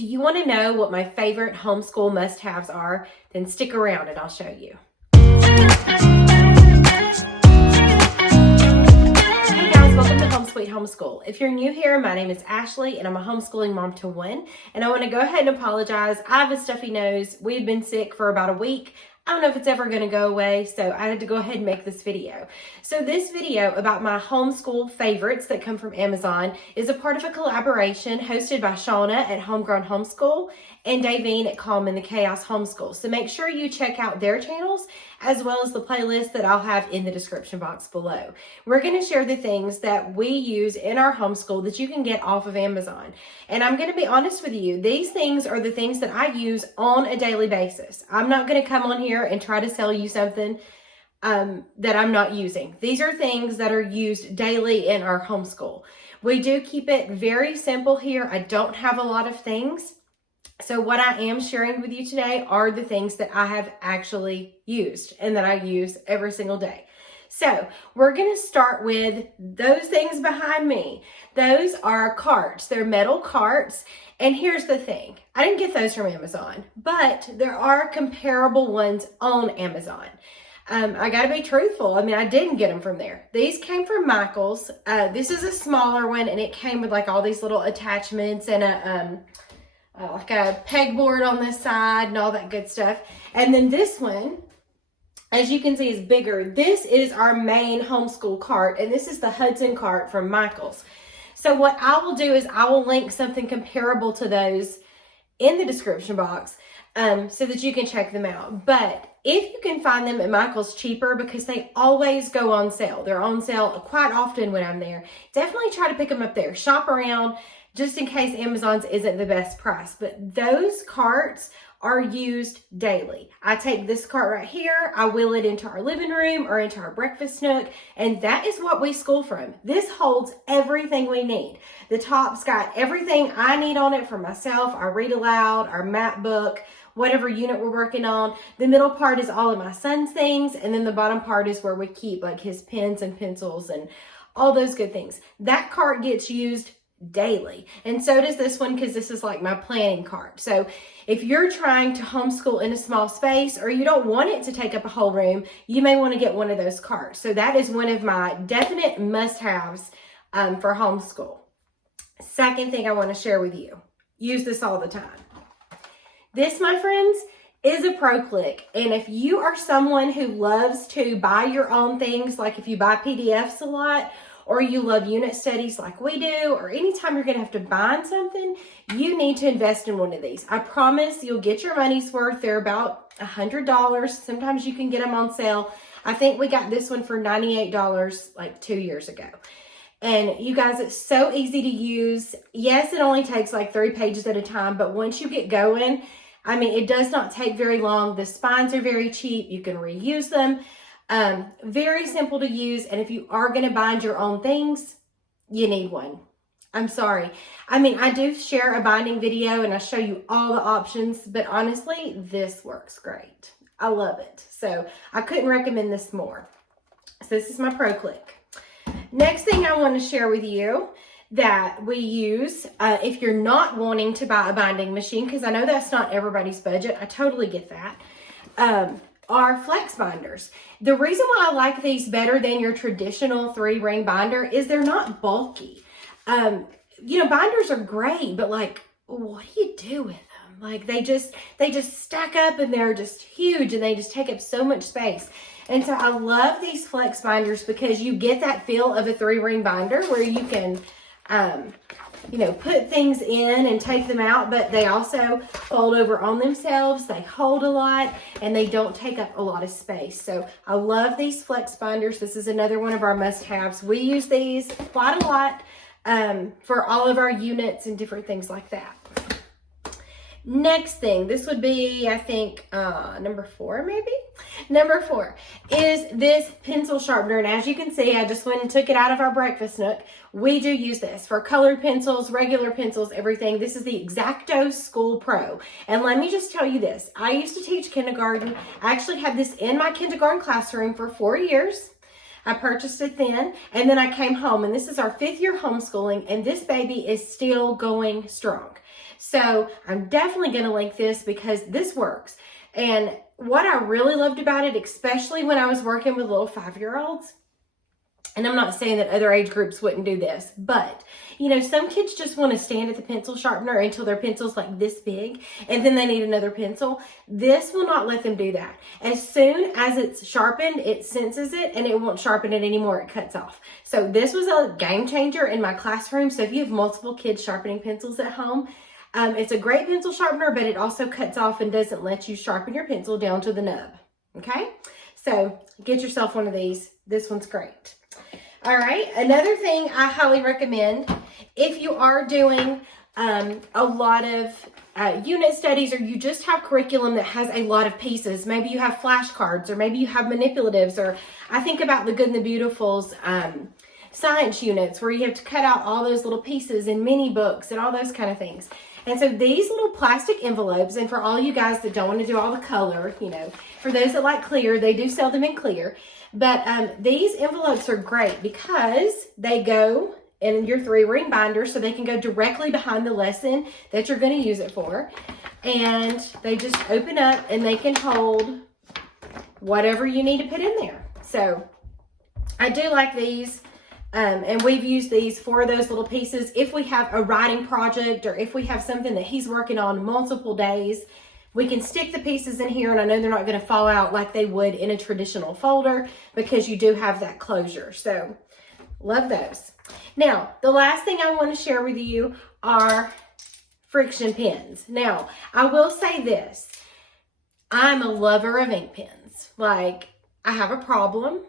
Do you want to know what my favorite homeschool must-haves are? Then stick around and I'll show you. Hey guys, welcome to Home Sweet Homeschool. If you're new here, my name is Ashley and I'm a homeschooling mom to one. And I want to go ahead and apologize. I have a stuffy nose. We've been sick for about a week. I don't know if it's ever going to go away, so I had to go ahead and make this video. So this video about my homeschool favorites that come from Amazon is a part of a collaboration hosted by Shauna at Homegrown Homeschool and Davene at Calm in the Chaos Homeschool. So make sure you check out their channels as well as the playlist that I'll have in the description box below. We're going to share the things that we use in our homeschool that you can get off of Amazon. And I'm going to be honest with you, these things are the things that I use on a daily basis. I'm not going to come on here and try to sell you something that I'm not using. These are things that are used daily in our homeschool. We do keep it very simple here. I don't have a lot of things. So what I am sharing with you today are the things that I have actually used and that I use every single day. So we're going to start with those things behind me. Those are carts. They're metal carts. And here's the thing. I didn't get those from Amazon, but there are comparable ones on Amazon. I got to be truthful. I mean, I didn't get them from there. These came from Michael's. This is a smaller one, and it came with like all these little attachments and like a pegboard on this side and all that good stuff. And then this one, as you can see, is bigger. This is our main homeschool cart, and this is the Hudson cart from Michael's. So what I will do is I will link something comparable to those in the description box so that you can check them out. But if you can find them at Michael's cheaper, because they always go on sale. They're on sale quite often when I'm there. Definitely try to pick them up there. Shop around just in case Amazon's isn't the best price. But those carts are used daily. I take this cart right here, I wheel it into our living room or into our breakfast nook, and that is what we school from. This holds everything we need. The top's got everything I need on it for myself, our read aloud, our map book, whatever unit we're working on. The middle part is all of my son's things, and then the bottom part is where we keep like his pens and pencils and all those good things. That cart gets used daily, and so does this one, because this is like my planning cart. So if you're trying to homeschool in a small space or you don't want it to take up a whole room, you may want to get one of those carts. So that is one of my definite must-haves for homeschool. Second thing I want to share with you, use this all the time. This, my friends, is a pro click. And if you are someone who loves to buy your own things, like if you buy PDFs a lot, or you love unit studies like we do, or anytime you're going to have to bind something, you need to invest in one of these. I promise you'll get your money's worth. They're about $100. Sometimes you can get them on sale. I think we got this one for $98 like 2 years ago. And you guys, it's so easy to use. Yes, it only takes like 3 pages at a time, but once you get going, I mean, it does not take very long. The spines are very cheap. You can reuse them. Very simple to use. And if you are going to bind your own things, you need one. I'm sorry. I mean, I do share a binding video and I show you all the options, but honestly, this works great. I love it. So I couldn't recommend this more. So this is my pro click. Next thing I want to share with you that we use, if you're not wanting to buy a binding machine, because I know that's not everybody's budget. I totally get that. Are flex binders. The reason why I like these better than your traditional 3-ring binder is they're not bulky. You know, binders are great, but like, what do you do with them? Like they just stack up and they're just huge and they just take up so much space. And so I love these flex binders because you get that feel of a 3-ring binder where you can, you know, put things in and take them out, but they also fold over on themselves. They hold a lot and they don't take up a lot of space. So I love these flex binders. This is another one of our must-haves. We use these quite a lot for all of our units and different things like that. Next thing, this would be, I think, number 4 maybe? Number 4 is this pencil sharpener. And as you can see, I just went and took it out of our breakfast nook. We do use this for colored pencils, regular pencils, everything. This is the X-Acto School Pro. And let me just tell you this. I used to teach kindergarten. I actually had this in my kindergarten classroom for 4 years. I purchased it then, and then I came home, and this is our 5th year homeschooling, and this baby is still going strong. So I'm definitely going to link this because this works. And what I really loved about it, especially when I was working with little 5-year-olds, and I'm not saying that other age groups wouldn't do this, but some kids just want to stand at the pencil sharpener until their pencil's like this big, and then they need another pencil. This will not let them do that. As soon as it's sharpened, it senses it and it won't sharpen it anymore. It cuts off. So this was a game changer in my classroom. So if you have multiple kids sharpening pencils at home, it's a great pencil sharpener, but it also cuts off and doesn't let you sharpen your pencil down to the nub. Okay, so get yourself one of these. This one's great. All right, another thing I highly recommend if you are doing a lot of unit studies, or you just have curriculum that has a lot of pieces. Maybe you have flashcards, or maybe you have manipulatives, or I think about the Good and the Beautiful's science units where you have to cut out all those little pieces in mini books and all those kind of things. And so these little plastic envelopes, and for all you guys that don't want to do all the color, for those that like clear, they do sell them in clear. But these envelopes are great because they go in your 3-ring binder, so they can go directly behind the lesson that you're going to use it for. And they just open up and they can hold whatever you need to put in there. So I do like these. And we've used these for those little pieces. If we have a writing project, or if we have something that he's working on multiple days, we can stick the pieces in here, and I know they're not going to fall out like they would in a traditional folder because you do have that closure. So love those. Now, the last thing I want to share with you are friction pens. Now, I will say this. I'm a lover of ink pens. Like, I have a problem.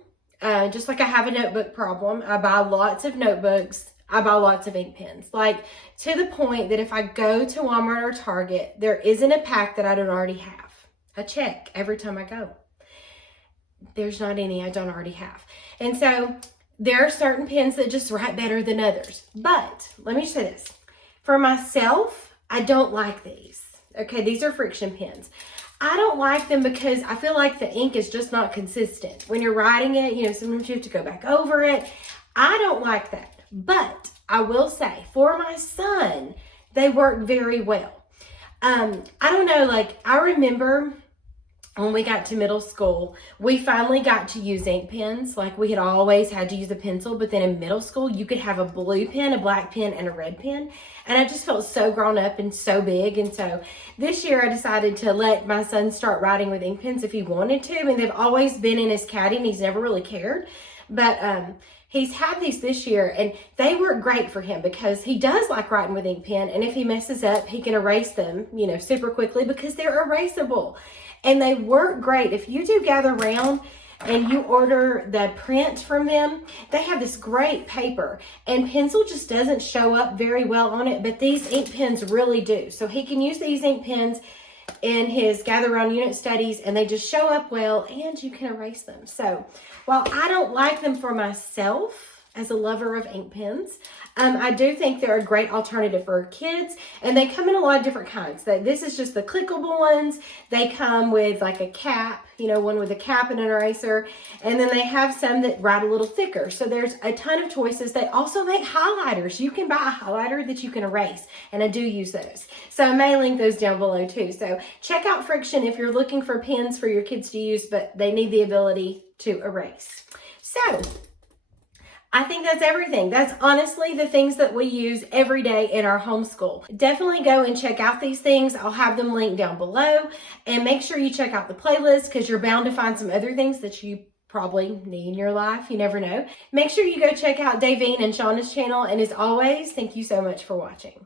Just like I have a notebook problem. I buy lots of notebooks. I buy lots of ink pens. Like, to the point that if I go to Walmart or Target, there isn't a pack that I don't already have. I check every time I go. There's not any I don't already have. And so there are certain pens that just write better than others. But let me say this. For myself, I don't like these. Okay, these are friction pens. I don't like them because I feel like the ink is just not consistent. When you're writing it, sometimes you have to go back over it. I don't like that. But I will say, for my son, they work very well. I don't know, like, I remember when we got to middle school, we finally got to use ink pens. Like, we had always had to use a pencil, but then in middle school, you could have a blue pen, a black pen, and a red pen. And I just felt so grown up and so big. And so this year I decided to let my son start writing with ink pens if he wanted to. I mean, they've always been in his caddy and he's never really cared. But he's had these this year, and they work great for him because he does like writing with ink pen. And if he messes up, he can erase them, super quickly because they're erasable. And they work great. If you do gather round and you order the print from them, they have this great paper. And pencil just doesn't show up very well on it, but these ink pens really do. So he can use these ink pens in his gather round unit studies, and they just show up well, and you can erase them. So while I don't like them for myself, as a lover of ink pens, I do think they're a great alternative for kids, and they come in a lot of different kinds. This is just the clickable ones. They come with like a cap, one with a cap and an eraser, and then they have some that write a little thicker. So there's a ton of choices. They also make highlighters. You can buy a highlighter that you can erase, and I do use those. So I may link those down below too. So check out Friction if you're looking for pens for your kids to use, but they need the ability to erase. So I think that's everything. That's honestly the things that we use every day in our homeschool. Definitely go and check out these things. I'll have them linked down below. And make sure you check out the playlist because you're bound to find some other things that you probably need in your life. You never know. Make sure you go check out Davene and Shauna's channel. And as always, thank you so much for watching.